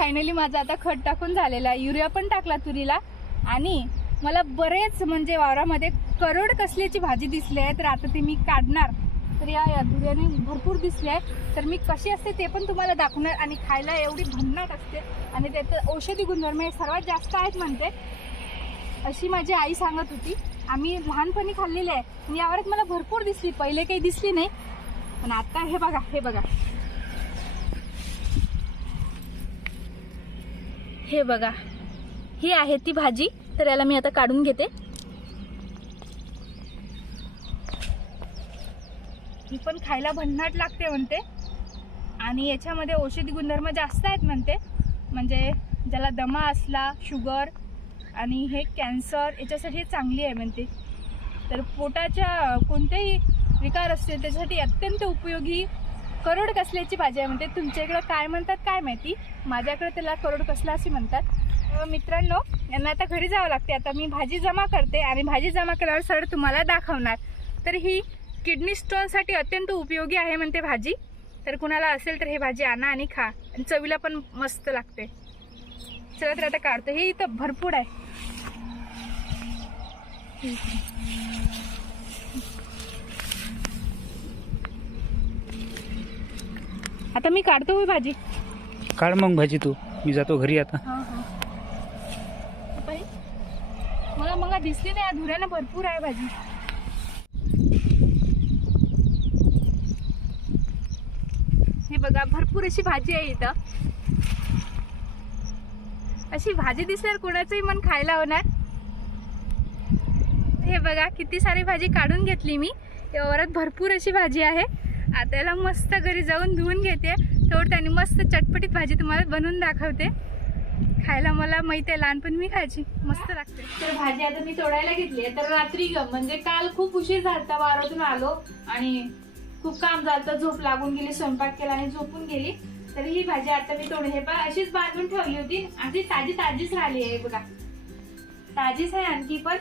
Finally माझा आता खत टाकून झालेला युरिया पण टाकला तुरीला. आणि मला बरेच म्हणजे वावरामध्ये करोड कसल्याची भाजी दिसली आहे तर आता ती मी काढणार. तर या दुर्याने भरपूर दिसली आहे. तर मी कशी असते ते पण तुम्हाला दाखवणार आणि खायला एवढी भन्नाट असते. आणि त्याचं औषधी गुणधर्म हे सर्वात जास्त आहेत म्हणते. अशी माझी आई सांगत होती. आम्ही लहानपणी खाल्लेली आहे. आणि यावरच मला भरपूर दिसली. पहिले काही दिसली नाही. पण आता हे बघा हे बघा. हे बघा. ही आहे ती भाजी. तर याला मी आता काढून घेते. ही पण खायला भन्नाट लागते म्हणते. आणि याच्यामध्ये औषधी गुणधर्म जास्त आहेत म्हणते. म्हणजे ज्याला दमा असला शुगर आणि हे कॅन्सर याच्यासाठी चांगली आहे म्हणते. तर पोटाच्या कोणतेही विकार असतील त्याच्यासाठी अत्यंत उपयोगी करोड कसल्याची भाजी आहे म्हणते. तुमच्या इकडं काय म्हणतात काय माहिती? माझ्याकडे त्याला करोड कसला असे म्हणतात. मित्रांनो यांना आता घरी जावं लागते आता मी भाजी जमा करते आणि भाजी जमा केल्यावर सरळ तुम्हाला दाखवणार. तर ही किडनी स्टोनसाठी अत्यंत उपयोगी आहे म्हणते भाजी. तर कुणाला असेल तर हे भाजी आणा आणि खा. आणि चवीला पण मस्त लागते. चला तर आता काढतो. हे इथं भरपूर आहे. आता मी काढतो होय भाजी. काढ मग भाजी तू. मी जातो घरी आता. मला मग दिसली नाही धुऱ्यानं भरपूर आहे भाजी. हे बघा भरपूर अशी भाजी आहे इथं. अशी भाजी दिसल्यावर कोणाचंही मन खायला होणार. हे बघा किती सारी भाजी काढून घेतली मी. वरात भरपूर अशी भाजी आहे. आता याला मस्त घरी जाऊन धुवून घेते. तेवढं त्याने मस्त चटपटीत भाजी तुम्हाला बनवून दाखवते. खायला मला माहीत आहे लहानपणी मी खायची. मस्त लागते. तर भाजी आता मी तोडायला घेतली तर रात्री ग म्हणजे काल खूप उशीर झाला वारातून आलो. आणि खूप काम झालं झोप लागून गेली स्वयंपाक केला आणि झोपून गेली. तर ही भाजी आता मी तोड हे पण अशीच बांधून ठेवली होती. आणि ताजी ताजीच राहिली आहे बघा. ताजीच आहे आणखी पण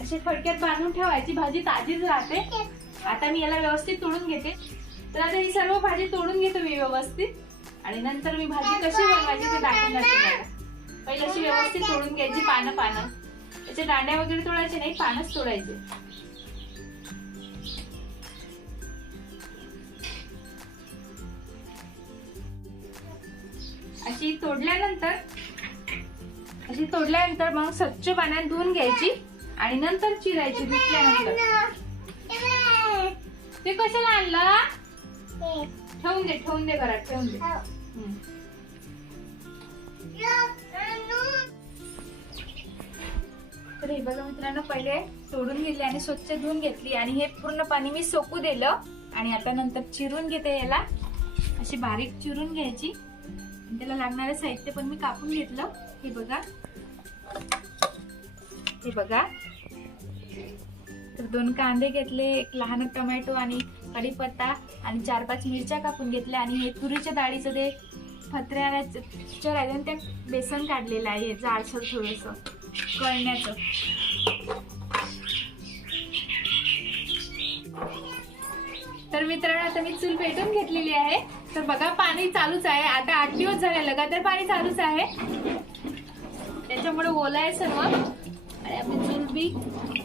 अशी फडक्यात बांधून ठेवायची. भाजी ताजीच राहते. आता मी याला व्यवस्थित तोडून घेते. तर आता ही सर्व भाजी तोडून घेतो मी व्यवस्थित. आणि नंतर मी भाजी कशी बनवायची ते दाखवणार तुम्हाला. पहिले अशी व्यवस्थित तोडून घ्यायची पानं पानं. त्याचे दांड्या वगैरे तोडायचे नाही पानच तोडायचे. अशी तोडल्यानंतर अशी तोडल्यानंतर मग स्वच्छ पाण्यात धुवून घ्यायची. आणि नंतर चिरायची धुतल्यानंतर ते कशाला आणलं? ठेवून दे ठेवून दे घरात ठेवून दे. हम्म. तर हे बघा मित्रांनो पहिले तोडून घेतले आणि स्वच्छ धुवून घेतली. आणि हे पूर्ण पाणी मी सोकू दिलं. आणि आता नंतर चिरून घेते याला. अशी बारीक चिरून घ्यायची. त्याला लागणारे साहित्य पण मी कापून घेतलं. हे बघा. हे बघा. तर दोन कांदे घेतले एक लहान टोमॅटो आणि कढीपत्ता आणि चार पाच मिरच्या कापून घेतल्या आणि हे तुरीच्या डाळीचं ते फत्र्याच्या राहिलं ते बेसन काढलेलं आहे जाडसर थोडस कळण्याचं. तर मित्रांनो आता मी चूल पेटून घेतलेली आहे. तर बघा पाणी चालूच आहे. आता आठ दिवस झाले लगातार पाणी चालूच आहे. त्याच्यामुळे ओला आहे सर्व. आणि आपली चूल बी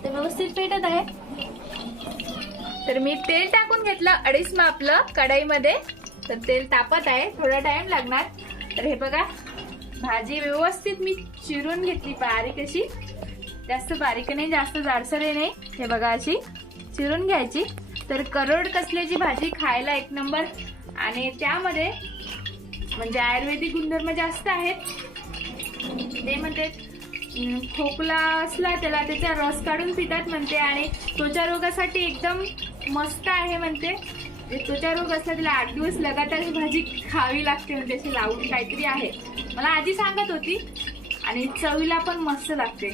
ते व्यवस्थित पेटत आहे. तर मी तेल टाकून घेतलं अडीच मापलं कढाईमध्ये. तर तेल तापत आहे थोडा टाइम लागणार. तर हे बघा भाजी व्यवस्थित मी चिरून घेतली बारीक अशी. जास्त बारीक नाही जास्त जाडसरही नाही. हे बघा अशी चिरून घ्यायची. तर करोड कसल्याची भाजी खायला एक नंबर. आणि त्यामध्ये म्हणजे आयुर्वेदिक गुणधर्म जास्त आहेत. ते म्हणते खोकला असला त्याला त्याचा रस काढून पितात म्हणते आणि त्वचा रोगासाठी एकदम मस्त आहे म्हणते. त्वचा रोग असला त्याला आठ दिवस लगातार ही भाजी खावी लागते म्हणजे अशी लावून काहीतरी आहे. मला आधी सांगत होती आणि चवीला पण मस्त लागते.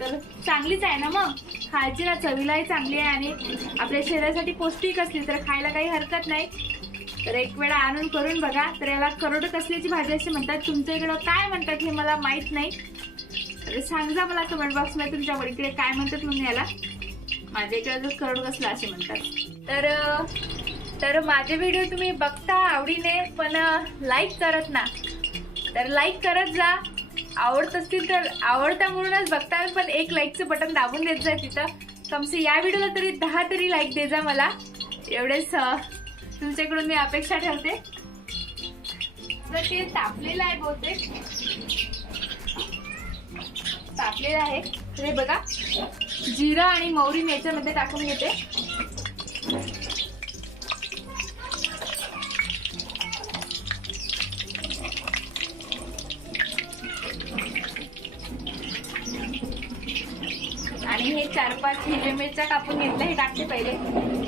तर चांगलीच आहे ना मग? खायची ना चवीलाही चांगली आहे आणि आपल्या शरीरासाठी पौष्टिक असली तर खायला काही हरकत नाही. तर एक वेळा आणून करून बघा. तर याला करोड कसल्याची भाजी असे म्हणतात तुमच्या इकडं काय म्हणतात हे मला माहीत नाही. सांगा मला कमेंट बॉक्समध्ये तुमच्या वडीकडे काय म्हणतात म्हणून याला. माझ्या इकडे करड कसला असे म्हणतात. तर तर माझे व्हिडिओ तुम्ही बघता आवडीने पण लाईक करत ना. तर लाईक करत जा. आवडत असतील तर आवडता म्हणूनच बघता पण एक लाईकचं बटन दाबून देत जा तिथं. कमसे या व्हिडिओला तरी दहा तरी लाईक दे जा मला. एवढेच तुमच्याकडून मी अपेक्षा ठेवते. तर ते तापलेलं आहे बहुतेक. टाकलेलं आहे. तर हे बघा जिरा आणि मौरी मी याच्यामध्ये टाकून घेते. आणि हे चार पाच हिरव्या मिरच्या कापून घेतल्या हे टाकते पहिले.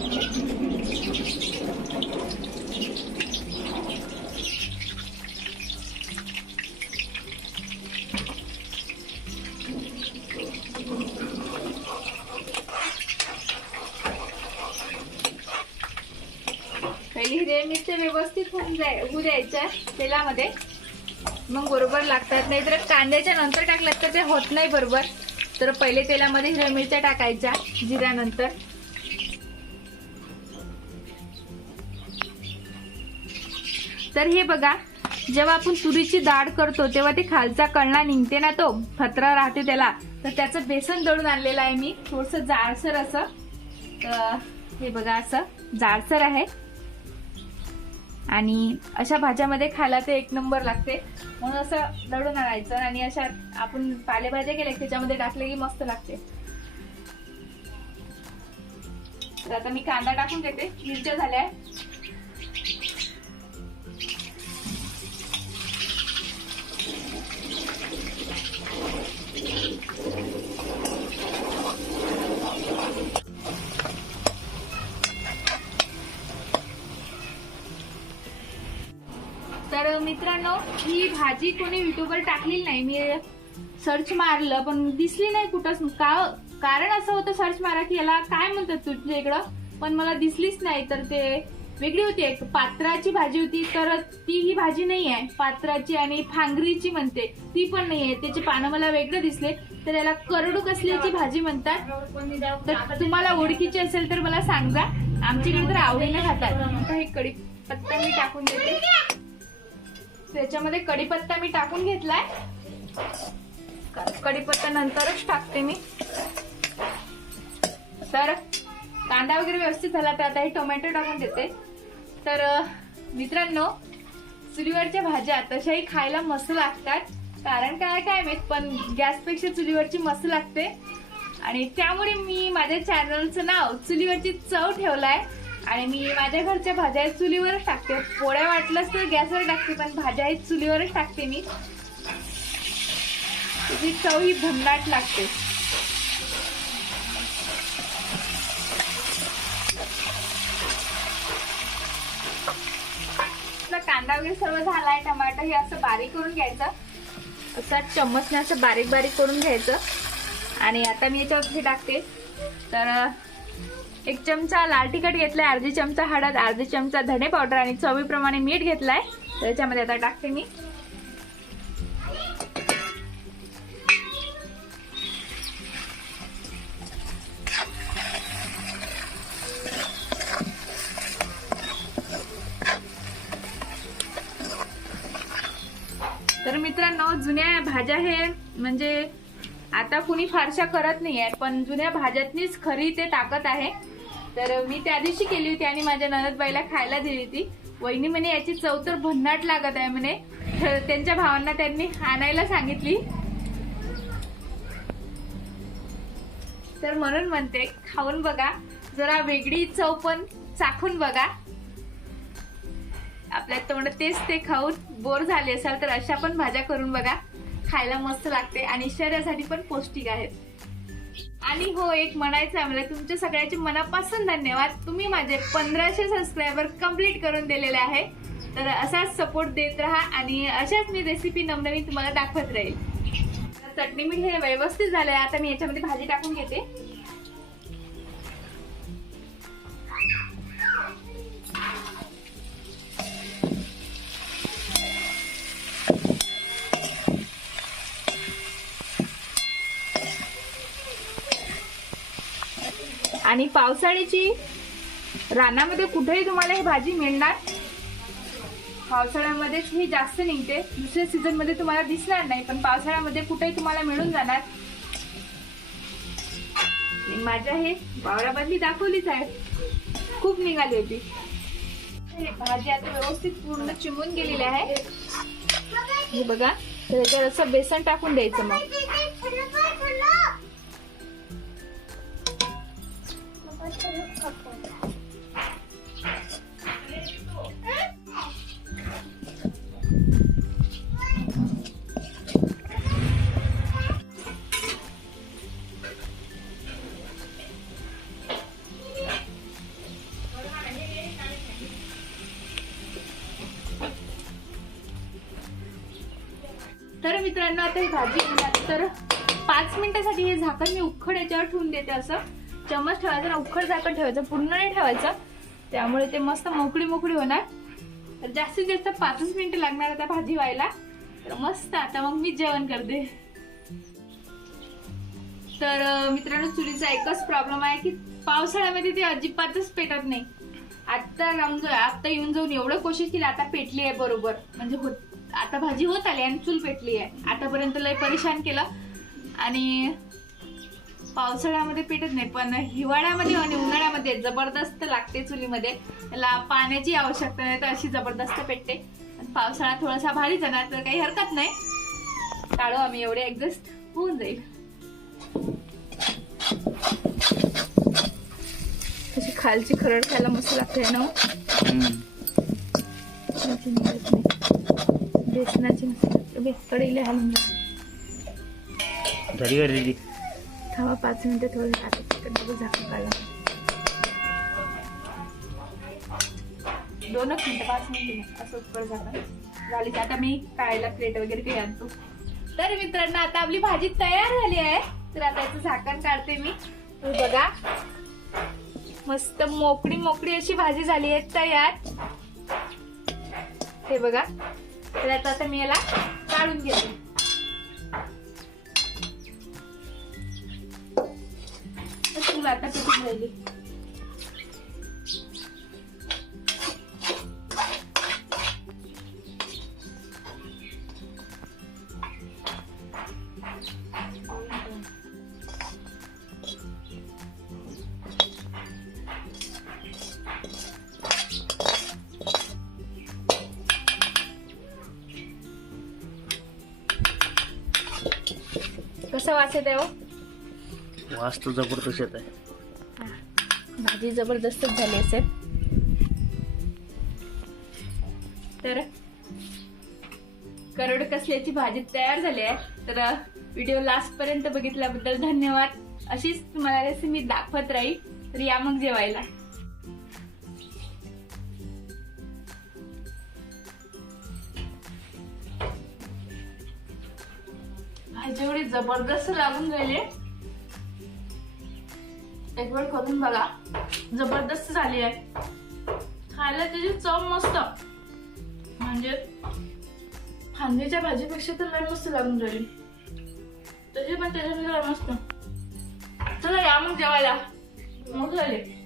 पहिले मिरच्या व्यवस्थित होऊन जाय होऊ द्यायच्या तेलामध्ये. मग बरोबर लागतात. नाही तर कांद्याच्या नंतर टाकल्यात तर ते होत नाही बरोबर. तर पहिले तेलामध्ये हिरव्या मिरच्या टाकायच्या जिऱ्यानंतर. तर हे बघा जेव्हा आपण तुरीची डाळ करतो तेव्हा ते खालचा कळणा निघते ना तो? फतरा राहते त्याला. तर त्याचं बेसन दळून आणलेलं आहे मी. थोडस जाडसर असं. हे बघा असं जाडसर आहे. आणि अशा भाज्यामध्ये खायला ते एक नंबर लागते. म्हणून असं दळून आणायचं आणि अशा आपण पालेभाज्या केल्या त्याच्यामध्ये टाकले की मस्त लागते. तर आता मी कांदा टाकून देते. मिरच्या झाल्या. मित्रांनो ही भाजी कोणी युट्यूबवर टाकलेली नाही. मी सर्च मारलं पण दिसली नाही कुठंच. का कारण असं होतं सर्च मारा की याला काय म्हणतात तुझ्या इकडं? पण मला दिसलीच नाही तर ते वेगळी होती. एक पात्राची भाजी होती तर ती ही भाजी नाही आहे. पात्राची आणि फांगरीची म्हणते. ती पण नाही आहे. त्याचे पानं मला वेगळं दिसले. तर याला करडू कसल्याची भाजी म्हणतात. तर तुम्हाला ओळखीची असेल तर मला सांगा. आमच्याकडे तर आवडीने खातात. हे हे कढीपत्ता मी टाकून देते. त्याच्यामध्ये कढीपत्ता मी टाकून घेतलाय. कढीपत्ता नंतरच टाकते मी. तर कांदा वगैरे व्यवस्थित झाला तर आता हे टोमॅटो टाकून देते. तर मित्रांनो चुलीवरच्या भाज्या तशाही खायला मस्त लागतात. कारण काय काय माहीत पण गॅसपेक्षा चुलीवरची मस्त लागते. आणि त्यामुळे मी माझ्या चॅनलचं नाव चुलीवरची चव ठेवलं आहे आणि मी माझ्या घरच्या भाज्या चुलीवरच टाकते. पोळ्या वाटलंच तर गॅसवर टाकते पण भाज्या आहेत चुलीवरच टाकते मी. तिची चव ही भन्नाट लागते. कांदा वगैरे सर्व झालाय टमाटर हे असं बारीक करून घ्यायचं. असं चम्मचने असं बारीक बारीक करून घ्यायचं. आणि आता मी याच्यावर हे टाकते. तर एक चमचा लाल तिखट घेतलाय अर्धी चमचा हळद अर्धी चमचा धणे पावडर आणि चवीप्रमाणे मीठ घेतलाय. त्याच्यामध्ये आता टाकते मी. तर मित्रांनो जुन्या भाज्या हे म्हणजे आता कुणी फारशा करत नाही आहे पण जुन्या भाज्यातनीच खरी ते ताकद आहे. तर मी त्या दिवशी केली होती आणि माझ्या ननदबाईला खायला दिली होती. वहिनी म्हणे याची चव तर भन्नाट लागत आहे म्हणे. तर त्यांच्या भावांना त्यांनी आणायला सांगितली. तर म्हणून म्हणते खाऊन बघा जरा वेगळी चव पण चाखून बघा. आपल्या तोंड तेच ते खाऊन बोर झाले असाल तर अशा पण भाज्या करून बघा. खायला मस्त लागते आणि शरीरासाठी पण पौष्टिक आहेत. आणि हो एक म्हणायचं आहे मला तुमच्या सगळ्याचे मनापासून धन्यवाद. तुम्ही माझे पंधराशे सबस्क्रायबर कंप्लीट करून दिलेले आहे. तर असाच सपोर्ट देत राहा आणि अशाच मी रेसिपी नवनवीन तुम्हाला दाखवत राहील. चटणी मीठ हे व्यवस्थित झालंय. आता मी याच्यामध्ये भाजी टाकून घेते. आणि पावसाळ्याची रानामध्ये कुठेही तुम्हाला ही भाजी मिळणार पावसाळ्यामध्येच ही जास्त निघते. दुसऱ्या सीझनमध्ये तुम्हाला दिसणार नाही पण पावसाळ्यामध्ये कुठेही तुम्हाला मिळून जाणार. माझ्या हे वावरामधली दाखवलीच आहे. खूप निघाली होती. भाजी आता व्यवस्थित पूर्ण चिमून गेलेली आहे. हे बघा तर त्याच्यावर असं बेसन टाकून द्यायचं मग. मित्रांनो आता ही भाजी येणार तर पाच मिनिटासाठी हे झाकण मी उखड याच्यावर ठेवून देते असं. चमच ठेवायचं ना उखड झाकण ठेवायचं पूर्ण नाही ठेवायचं. त्यामुळे ते मस्त मोकळी मोकळी होणार. तर जास्तीत जास्त पाचच मिनिटं लागणार आता भाजी व्हायला. तर मस्त आता मग मी जेवण करते. तर मित्रांनो चुलीचा एकच प्रॉब्लेम आहे की पावसाळ्यामध्ये ते अजिबातच पेटत नाही. आत्ता रमजो आत्ता येऊन जाऊन एवढं कोशिश केली आता पेटली आहे बरोबर. म्हणजे होत आता भाजी होत आली आणि चूल पेटली आहे आतापर्यंत लय परेशान केलं. आणि पावसाळ्यामध्ये पेटत नाही पण हिवाळ्यामध्ये आणि उन्हाळ्यामध्ये जबरदस्त लागते चुलीमध्ये. त्याला पाण्याची आवश्यकता नाही तर अशी जबरदस्त पेटते. पावसाळा थोडासा भारी जाणार तर काही हरकत नाही. टाळू आम्ही एवढे ऍडजस्ट होऊन जाईल. तशी खालची खरड खायला मस्त लागते ना हो? बेसनाची कढईला घालून घ्या. झाली थांबा पाच मिनिटं थोडं टाकायचं झाकण काढा दोनच मिनिटं पाच मिनिटं असं उपर झाली की आता मी काढायला प्लेट वगैरे काही आणतो. तर मित्रांनो आता आपली भाजी तयार झाली आहे. तर आता याचं झाकण काढते मी. तर बघा. मस्त मोकळी मोकळी अशी भाजी झाली आहे तयार. हे बघा. तर आता आता मी याला काढून घेते. तुला आता किती राहिली कसं वाचत आहे हो? वास तर जबरदस्त येत आहे. भाजी जबरदस्तच झाली असेल. तर करड कसल्याची भाजी तयार झाली आहे. तर व्हिडिओ लास्ट पर्यंत बघितल्याबद्दल धन्यवाद. अशीच तुम्हाला रेसिपी दाखवत राहील. तर या मग जेवायला. भाजी एवढी जबरदस्त लागून राहिले. एक वेळ करून बघा. जबरदस्त झाली आहे. खायला त्याची चव मस्त. म्हणजे फांदीच्या भाजीपेक्षा तर लय मस्त लागून राहील. तशी पण त्याच्यापेक्षा मस्त. चला या मग जेवायला. मग झाले.